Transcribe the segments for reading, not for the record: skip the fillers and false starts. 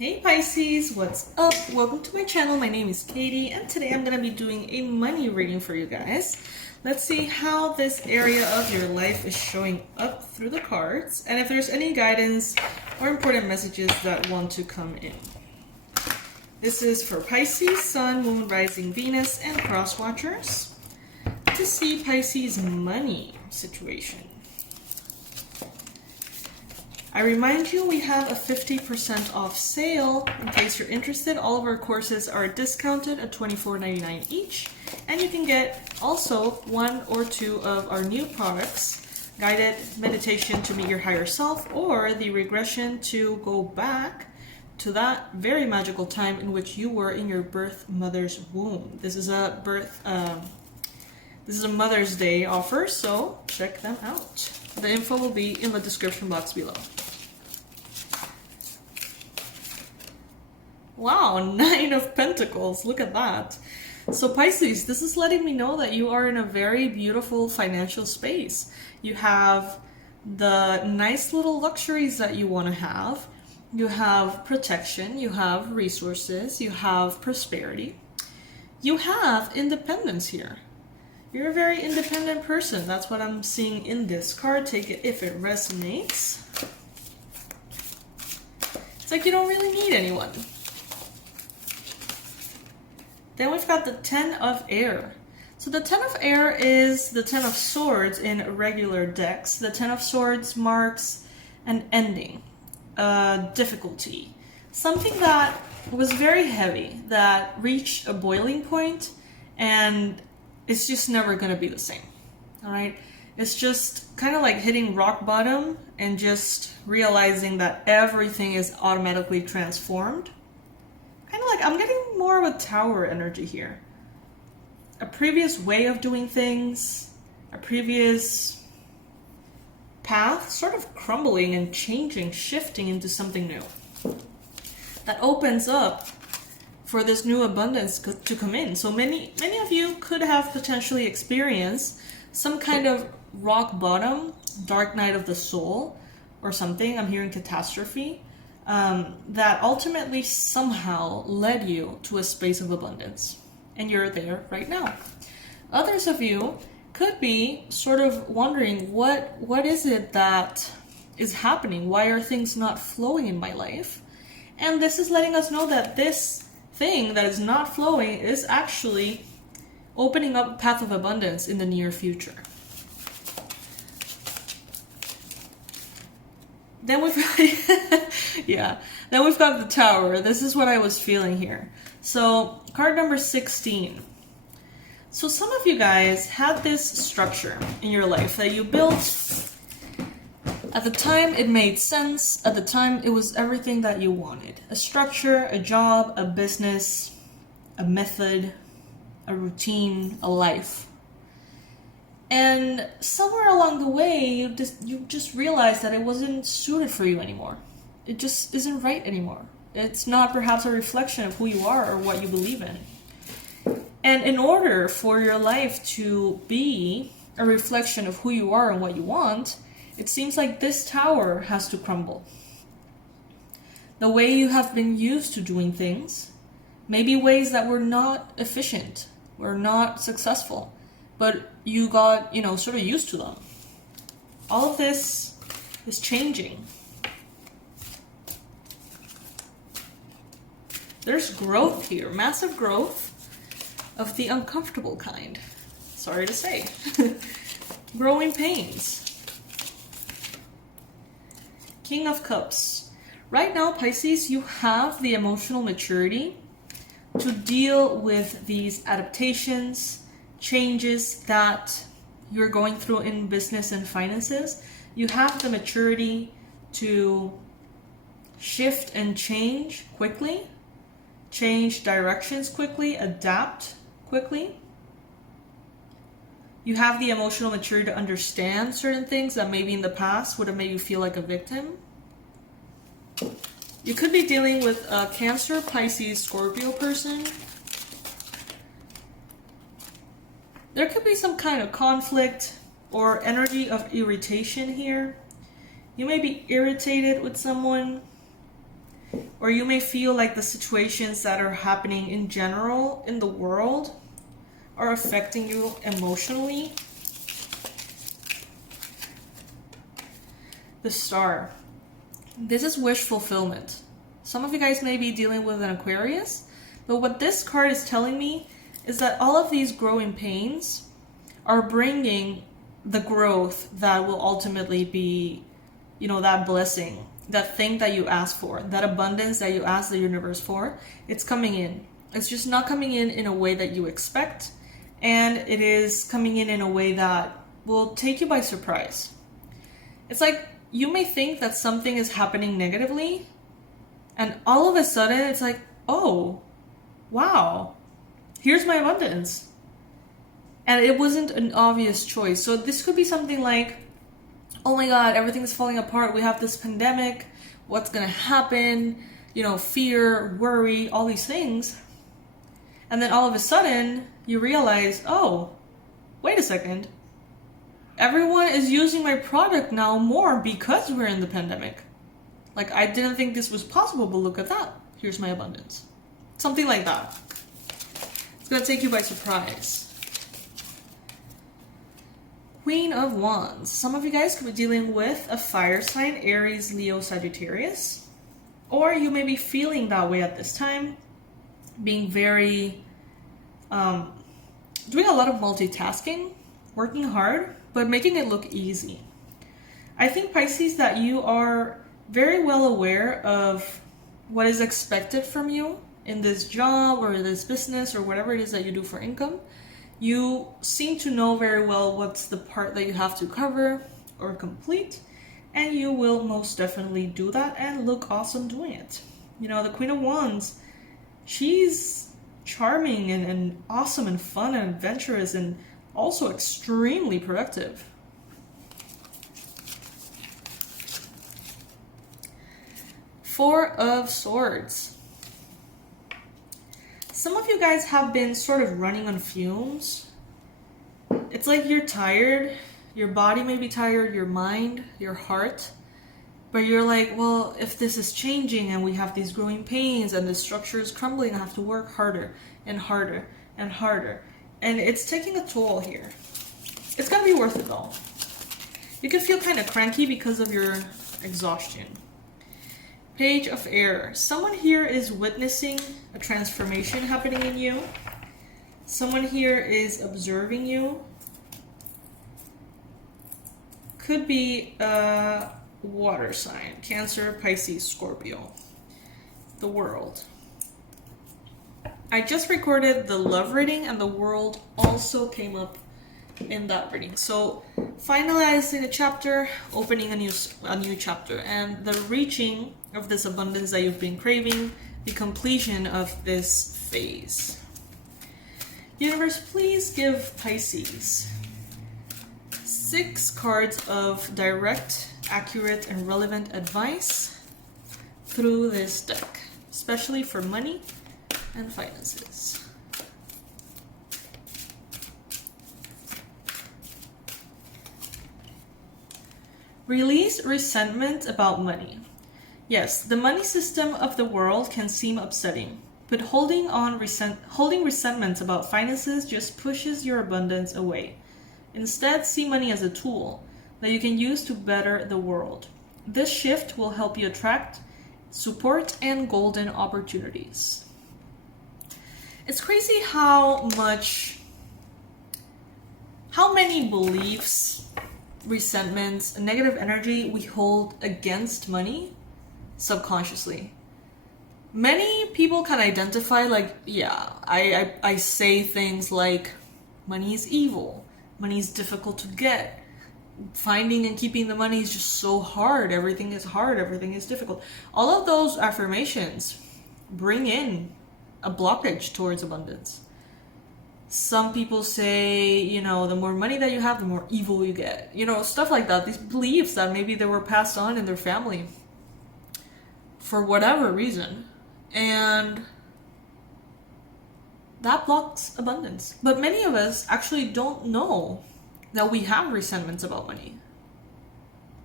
Hey Pisces, what's up? Welcome to my channel. My name is Katie and today I'm going to be doing a money reading for you guys. Let's see how this area of your life is showing up through the cards and if there's any guidance or important messages that want to come in. This is for Pisces, Sun, Moon, Rising, Venus, and Cross Watchers to see Pisces' money situation. I remind you we have a 50% off sale. In case you're interested, all of our courses are discounted at $24.99 each. And you can get also one or two of our new products, Guided Meditation to Meet Your Higher Self, or the regression to go back to that very magical time in which you were in your birth mother's womb. This is a Mother's Day offer, so check them out. The info will be in the description box below. Wow, 9 of Pentacles. Look at that. So Pisces, this is letting me know that you are in a very beautiful financial space. You have the nice little luxuries that you want to have. You have protection, you have resources, you have prosperity. You have independence here. You're a very independent person. That's what I'm seeing in this card. Take it if it resonates. It's like you don't really need anyone. Then we've got the 10 of Air. So the 10 of Air is the 10 of Swords in regular decks. The 10 of Swords marks an ending, a difficulty, something that was very heavy, that reached a boiling point, and it's just never going to be the same. All right? It's just kind of like hitting rock bottom and just realizing that everything is automatically transformed. Kind of like, I'm getting more of a tower energy here. A previous way of doing things, a previous path, sort of crumbling and changing, shifting into something new. That opens up for this new abundance to come in. So many of you could have potentially experienced some kind of rock bottom, dark night of the soul, or something. I'm hearing catastrophe. That ultimately somehow led you to a space of abundance. And you're there right now. Others of you could be sort of wondering, what is it that is happening? Why are things not flowing in my life? And this is letting us know that this thing that is not flowing is actually opening up a path of abundance in the near future. Then we've Then we've got the Tower. This is what I was feeling here. So card number 16. So some of you guys had this structure in your life that you built. At the time it made sense. At the time it was everything that you wanted. A structure, a job, a business, a method, a routine, a life. And somewhere along the way, you just realized that it wasn't suited for you anymore. It just isn't right anymore. It's not perhaps a reflection of who you are or what you believe in. And in order for your life to be a reflection of who you are and what you want, it seems like this tower has to crumble. The way you have been used to doing things, maybe ways that were not efficient, were not successful, but you got, sort of used to them. All of this is changing. There's growth here, massive growth of the uncomfortable kind. Sorry to say. Growing pains. King of Cups. Right now, Pisces, you have the emotional maturity to deal with these adaptations, changes that you're going through in business and finances. You have the maturity to shift and change quickly, change directions quickly, adapt quickly. You have the emotional maturity to understand certain things that maybe in the past would have made you feel like a victim. You could be dealing with a Cancer, Pisces, Scorpio person. There could be some kind of conflict or energy of irritation here. You may be irritated with someone. Or you may feel like the situations that are happening in general in the world are affecting you emotionally. The Star. This is wish fulfillment. Some of you guys may be dealing with an Aquarius, but what this card is telling me is that all of these growing pains are bringing the growth that will ultimately be, that blessing, that thing that you asked for, that abundance that you asked the universe for. It's coming in. It's just not coming in a way that you expect, and it is coming in a way that will take you by surprise. It's like you may think that something is happening negatively, and all of a sudden it's like, oh, wow, here's my abundance. And it wasn't an obvious choice. So this could be something like, oh my God, everything's falling apart. We have this pandemic. What's going to happen? Fear, worry, all these things. And then all of a sudden you realize, oh, wait a second. Everyone is using my product now more because we're in the pandemic. Like, I didn't think this was possible, but look at that. Here's my abundance. Something like that. It's going to take you by surprise. Queen of Wands. Some of you guys could be dealing with a fire sign, Aries, Leo, Sagittarius. Or you may be feeling that way at this time. Being very, doing a lot of multitasking, working hard, but making it look easy. I think, Pisces, that you are very well aware of what is expected from you in this job or this business or whatever it is that you do for income. You seem to know very well what's the part that you have to cover or complete, and you will most definitely do that and look awesome doing it. The Queen of Wands, she's charming and awesome and fun and adventurous and also extremely productive. Four of Swords. Some of you guys have been sort of running on fumes. It's like you're tired. Your body may be tired, your mind, your heart. But you're like, well, if this is changing and we have these growing pains and the structure is crumbling, I have to work harder and harder and harder. And it's taking a toll here. It's gonna be worth it though. You can feel kind of cranky because of your exhaustion. Page of Air. Someone here is witnessing a transformation happening in you. Someone here is observing you. Could be a water sign. Cancer, Pisces, Scorpio. The World. I just recorded the love reading and the World also came up in that reading. So finalizing a chapter, opening a new chapter, and the reaching of this abundance that you've been craving, the completion of this phase. Universe, please give Pisces 6 cards of direct, accurate, and relevant advice through this deck, especially for money and finances. Release resentment about money. Yes, the money system of the world can seem upsetting, but holding resentment about finances just pushes your abundance away. Instead, see money as a tool that you can use to better the world. This shift will help you attract support and golden opportunities. It's crazy how many beliefs, resentments, and negative energy we hold against money subconsciously. Many people can identify, like, yeah, I say things like money is evil, money is difficult to get, finding and keeping the money is just so hard, everything is hard, everything is difficult. All of those affirmations bring in a blockage towards abundance. Some people say, the more money that you have, the more evil you get. Stuff like that. These beliefs that maybe they were passed on in their family for whatever reason. And that blocks abundance. But many of us actually don't know that we have resentments about money.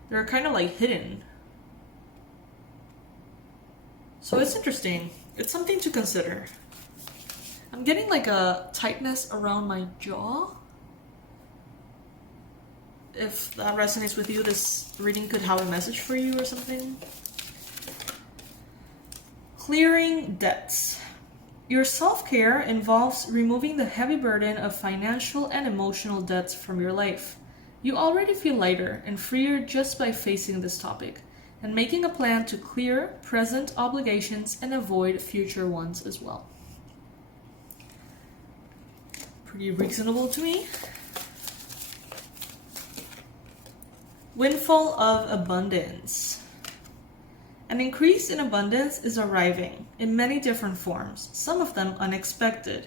They're kind of like hidden. So it's interesting. It's something to consider. I'm getting like a tightness around my jaw. If that resonates with you, this reading could have a message for you or something. Clearing debts. Your self-care involves removing the heavy burden of financial and emotional debts from your life. You already feel lighter and freer just by facing this topic and making a plan to clear present obligations and avoid future ones as well. Pretty reasonable to me. Windfall of Abundance. An increase in abundance is arriving in many different forms, some of them unexpected.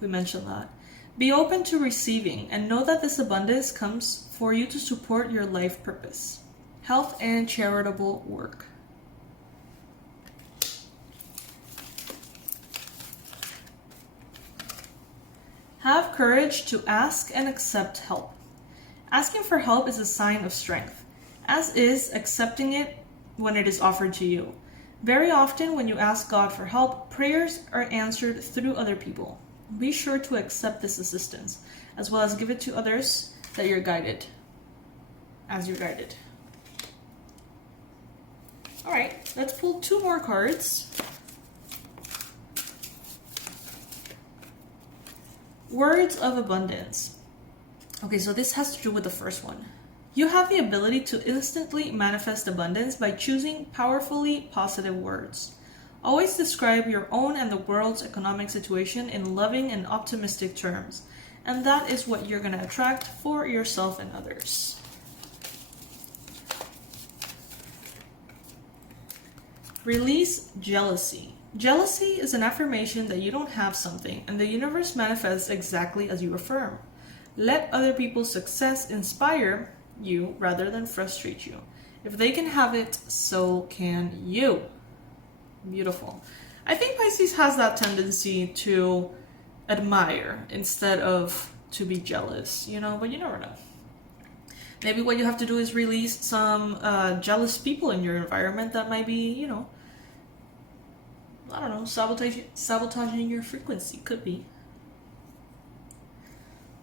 We mentioned that. Be open to receiving and know that this abundance comes for you to support your life purpose, health, and charitable work. Have courage to ask and accept help. Asking for help is a sign of strength, as is accepting it when it is offered to you. Very often when you ask God for help, prayers are answered through other people. Be sure to accept this assistance, as well as give it to others that you're guided, as you're guided. Alright, let's pull 2 more cards. Words of Abundance. Okay, so this has to do with the first one. You have the ability to instantly manifest abundance by choosing powerfully positive words. Always describe your own and the world's economic situation in loving and optimistic terms, and that is what you're going to attract for yourself and others. Release jealousy. Jealousy is an affirmation that you don't have something, and the universe manifests exactly as you affirm. Let other people's success inspire you rather than frustrate you. If they can have it, so can you. Beautiful. I think Pisces has that tendency to admire instead of to be jealous, but you never know. Maybe what you have to do is release some jealous people in your environment that might be, I don't know, sabotaging your frequency. Could be.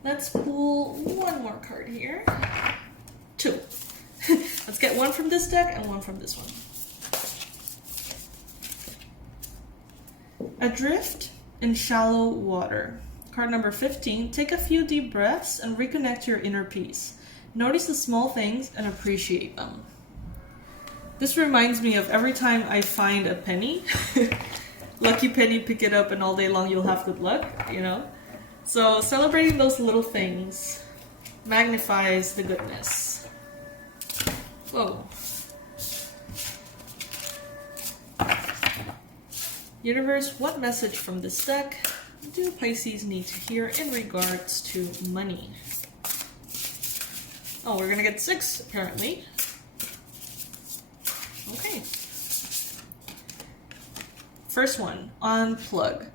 Let's pull 1 more card here. 2. Let's get 1 from this deck and 1 from this one. Adrift in shallow water. Card number 15. Take a few deep breaths and reconnect your inner peace. Notice the small things and appreciate them. This reminds me of every time I find a penny. Lucky penny, pick it up and all day long you'll have good luck, So celebrating those little things magnifies the goodness. Whoa. Universe, what message from this deck do Pisces need to hear in regards to money? Oh, we're gonna get 6, apparently. Okay. First one, unplug.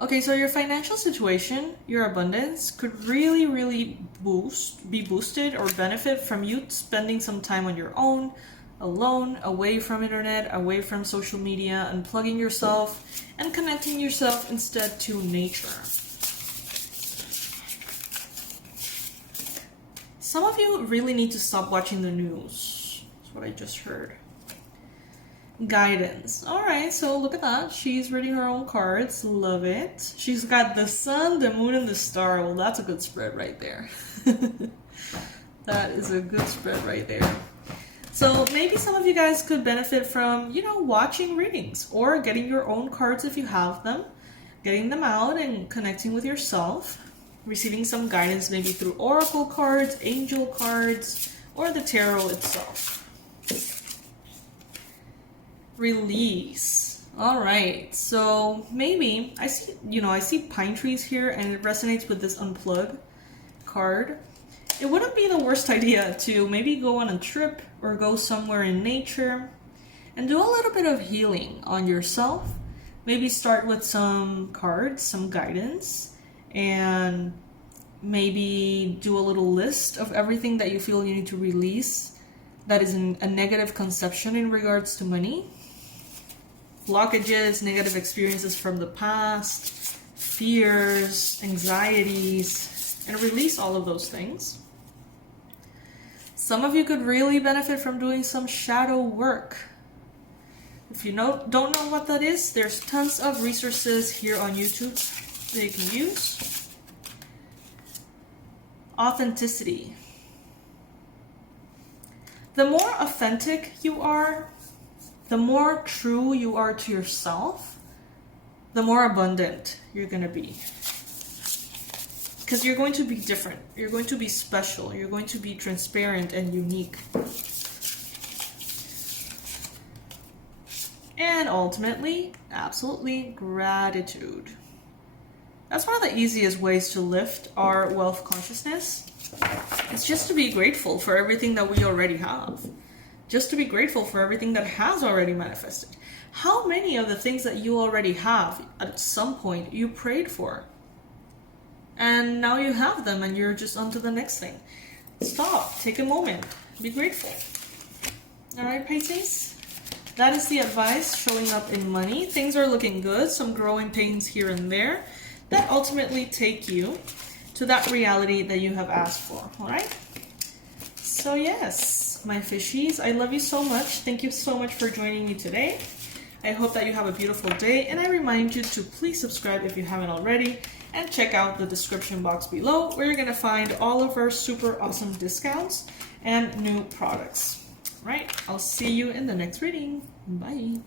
Okay, so your financial situation, your abundance, could really, really be boosted or benefit from you spending some time on your own, alone, away from internet, away from social media, unplugging yourself, and connecting yourself instead to nature. Some of you really need to stop watching the news. That's what I just heard. Guidance. Alright, so look at that. She's reading her own cards. Love it. She's got the sun, the moon, and the star. Well, that's a good spread right there. That is a good spread right there. So maybe some of you guys could benefit from, watching readings or getting your own cards if you have them, getting them out and connecting with yourself, receiving some guidance maybe through oracle cards, angel cards, or the tarot itself. Release. All right, so maybe I see pine trees here, and it resonates with this unplug card. It wouldn't be the worst idea to maybe go on a trip or go somewhere in nature and do a little bit of healing on yourself. Maybe start with some cards, some guidance, and maybe do a little list of everything that you feel you need to release that is a negative conception in regards to money. blockages, negative experiences from the past, fears, anxieties, and release all of those things. Some of you could really benefit from doing some shadow work. If you don't know what that is, there's tons of resources here on YouTube that you can use. Authenticity. The more authentic you are, the more true you are to yourself, the more abundant you're going to be. Because you're going to be different. You're going to be special. You're going to be transparent and unique. And ultimately, absolutely, gratitude. That's one of the easiest ways to lift our wealth consciousness. It's just to be grateful for everything that we already have. Just to be grateful for everything that has already manifested. How many of the things that you already have at some point you prayed for? And now you have them and you're just on to the next thing. Stop, take a moment, be grateful. Alright, Pisces? That is the advice showing up in money. Things are looking good, some growing pains here and there that ultimately take you to that reality that you have asked for, alright? So yes, my fishies, I love you so much. Thank you so much for joining me today. I hope that you have a beautiful day, and I remind you to please subscribe if you haven't already, and check out the description box below where you're going to find all of our super awesome discounts and new products. Right, I'll see you in the next reading. Bye.